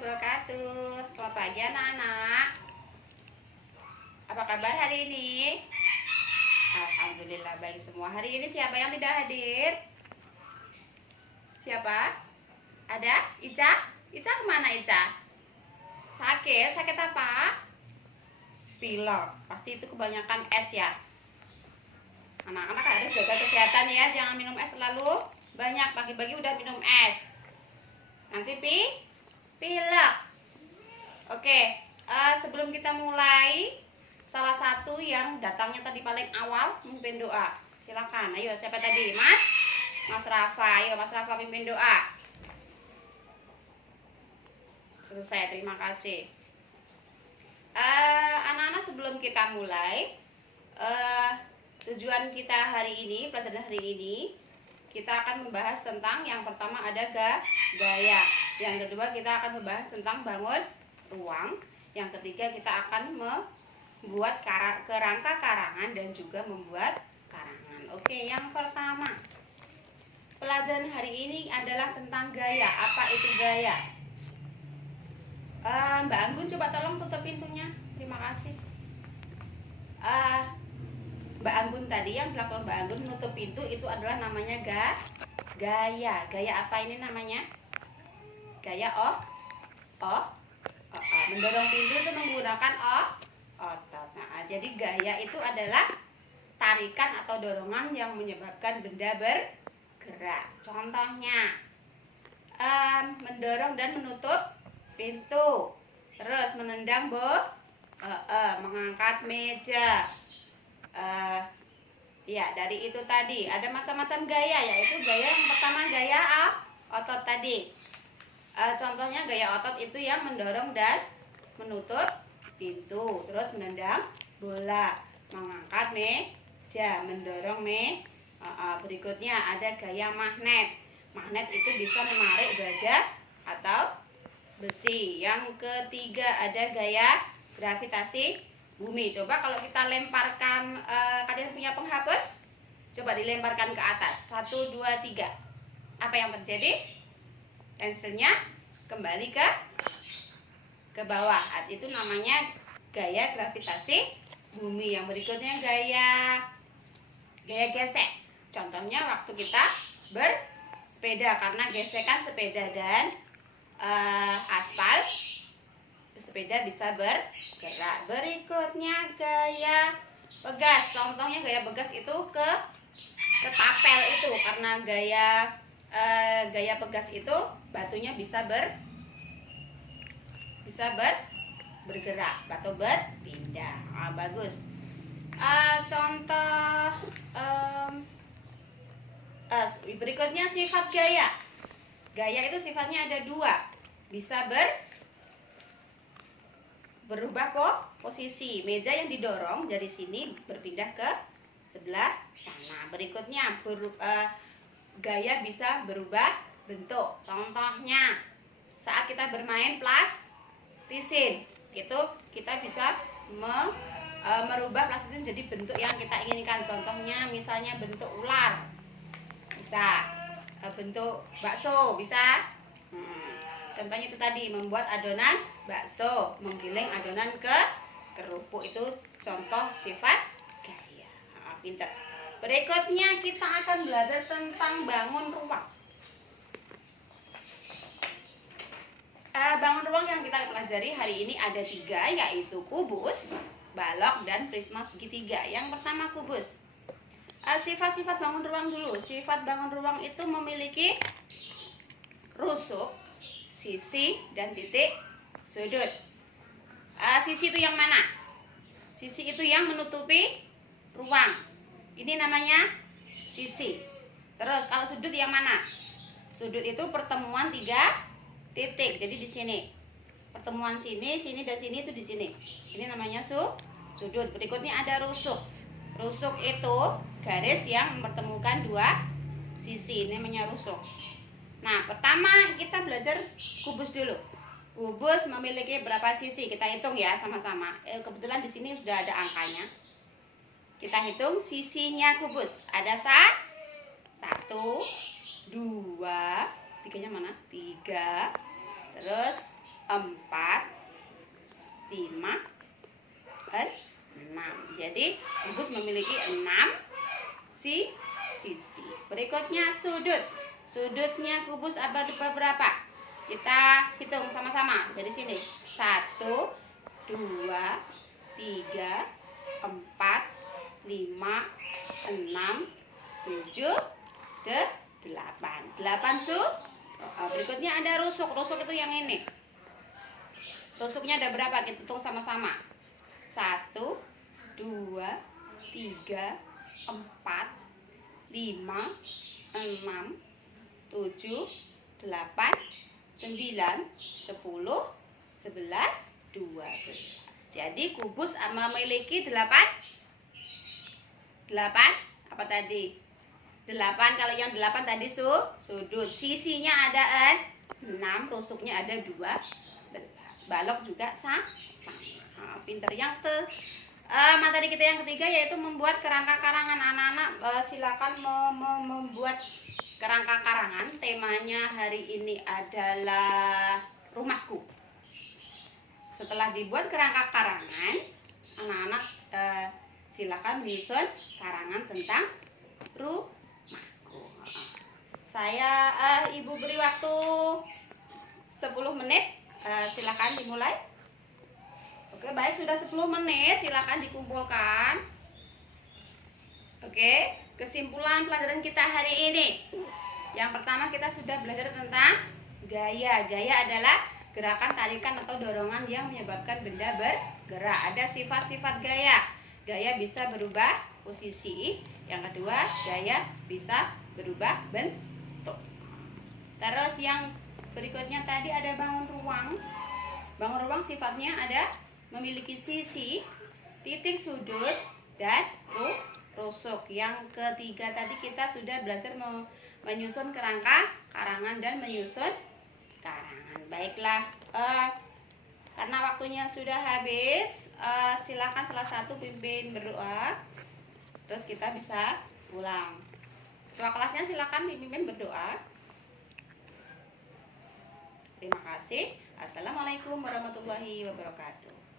wabarakatuh. Selamat pagi anak-anak. Apa kabar hari ini? Alhamdulillah baik semua. Hari ini siapa yang tidak hadir? Siapa? Ada? Ica? Ica kemana Ica? Sakit? Sakit apa? Pilek. Pasti itu kebanyakan es ya. Anak-anak harus jaga kesehatan ya. Jangan minum es terlalu banyak. Pagi-pagi udah minum es. Nanti pilek. Oke, sebelum kita mulai, salah satu yang datangnya tadi paling awal memimpin doa. Silakan. Ayo, siapa tadi? Mas Rafa. Ayo, Mas Rafa pimpin doa. Selesai, terima kasih. Anak-anak, sebelum kita mulai, tujuan kita hari ini, pelajaran hari ini, kita akan membahas tentang yang pertama ada gaya. Yang kedua kita akan membahas tentang bangun ruang. Yang ketiga kita akan membuat kerangka karangan dan juga membuat karangan. Oke, yang pertama pelajaran hari ini adalah tentang gaya. Apa itu gaya? Mbak Anggun coba tolong tutup pintunya. Terima kasih. Mbak Anggun tadi yang dilakukan Mbak Anggun menutup pintu itu adalah namanya gaya. Gaya apa ini namanya? Gaya mendorong pintu itu menggunakan otot. Nah, jadi gaya itu adalah tarikan atau dorongan yang menyebabkan benda bergerak. Contohnya mendorong dan menutup pintu, terus menendang mengangkat meja. Ya, dari itu tadi ada macam-macam gaya, yaitu gaya yang pertama gaya otot tadi. Contohnya gaya otot itu yang mendorong dan menutup pintu, terus menendang bola, mengangkat meja, mendorong berikutnya ada gaya magnet. Magnet itu bisa menarik baja atau besi. Yang ketiga ada gaya gravitasi bumi. Coba kalau kita lemparkan, kalian punya penghapus, coba dilemparkan ke atas. 1, 2, 3. Apa yang terjadi? Pensilnya kembali ke bawah. Itu namanya gaya gravitasi bumi. Yang berikutnya gaya gesek. Contohnya waktu kita bersepeda, karena gesekan sepeda dan aspal, sepeda bisa bergerak. Berikutnya gaya pegas. Contohnya gaya pegas itu ke tapel itu, karena gaya pegas itu batunya bisa bergerak, batu berpindah. Bagus. Contoh berikutnya sifat gaya. Gaya itu sifatnya ada 2, bisa berubah posisi. Meja yang didorong dari sini berpindah ke sebelah sana. Berikutnya gaya bisa berubah bentuk. Contohnya saat kita bermain plastisin, itu kita bisa merubah plastisin jadi bentuk yang kita inginkan. Contohnya misalnya bentuk ular, bisa bentuk bakso, bisa. Contohnya itu tadi, membuat adonan bakso, menggiling adonan ke kerupuk, itu contoh sifat gaya. Pintar. Berikutnya kita akan belajar tentang bangun ruang. Bangun ruang yang kita pelajari hari ini ada 3, yaitu kubus, balok, dan prisma segitiga. Yang pertama kubus. Sifat-sifat bangun ruang dulu. Sifat bangun ruang itu memiliki rusuk, sisi, dan titik sudut. Sisi itu yang mana? Sisi itu yang menutupi ruang. Ini namanya sisi. Terus kalau sudut yang mana? Sudut itu pertemuan 3 titik. Jadi di sini pertemuan sini, dan sini itu di sini. Ini namanya sudut. Berikutnya ada rusuk. Rusuk itu garis yang mempertemukan 2 sisi. Ini namanya rusuk. Nah, pertama kita belajar kubus dulu. Kubus memiliki berapa sisi? Kita hitung ya sama-sama. Kebetulan di sini sudah ada angkanya. Kita hitung sisinya kubus. Ada 1, 2, 3-nya mana? 3. terus 4, 5, 6. Jadi kubus memiliki 6 sisi. Berikutnya sudut. Sudutnya kubus ada berapa? Kita hitung sama-sama dari sini. 1, 2, 3, 4, 5, 6, 7, 8. 8 berikutnya ada rusuk. Rusuk itu yang ini. Rusuknya ada berapa? Kita hitung sama-sama. 1, 2, 3, 4, 5, 6, 7, 8, 9, 10, 11, 12. Jadi kubus memiliki 8 apa tadi? 8. Kalau yang 8 tadi sudut. Sisinya ada 6, rusuknya ada 12. Balok juga sama. Pinter. Yang materi kita yang ketiga yaitu membuat kerangka karangan. Anak-anak silakan membuat kerangka karangan. Temanya hari ini adalah rumahku. Setelah dibuat kerangka karangan, anak-anak silakan menyusun karangan tentang rumahku. Saya Ibu beri waktu 10 menit. Silakan dimulai. Oke, baik, sudah 10 menit, silakan dikumpulkan. Oke, kesimpulan pelajaran kita hari ini. Yang pertama kita sudah belajar tentang gaya. Gaya adalah gerakan, tarikan atau dorongan yang menyebabkan benda bergerak. Ada sifat-sifat gaya. Gaya bisa berubah posisi. Yang kedua, gaya bisa berubah bentuk. Terus yang berikutnya tadi ada bangun ruang. Bangun ruang sifatnya ada memiliki sisi, titik sudut, dan rusuk. Yang ketiga tadi kita sudah belajar menyusun kerangka karangan dan menyusun karangan. Baiklah, karena waktunya sudah habis, silakan salah satu pimpin berdoa. Terus kita bisa pulang. Ketua kelasnya silakan pimpin berdoa. Terima kasih. Assalamualaikum warahmatullahi wabarakatuh.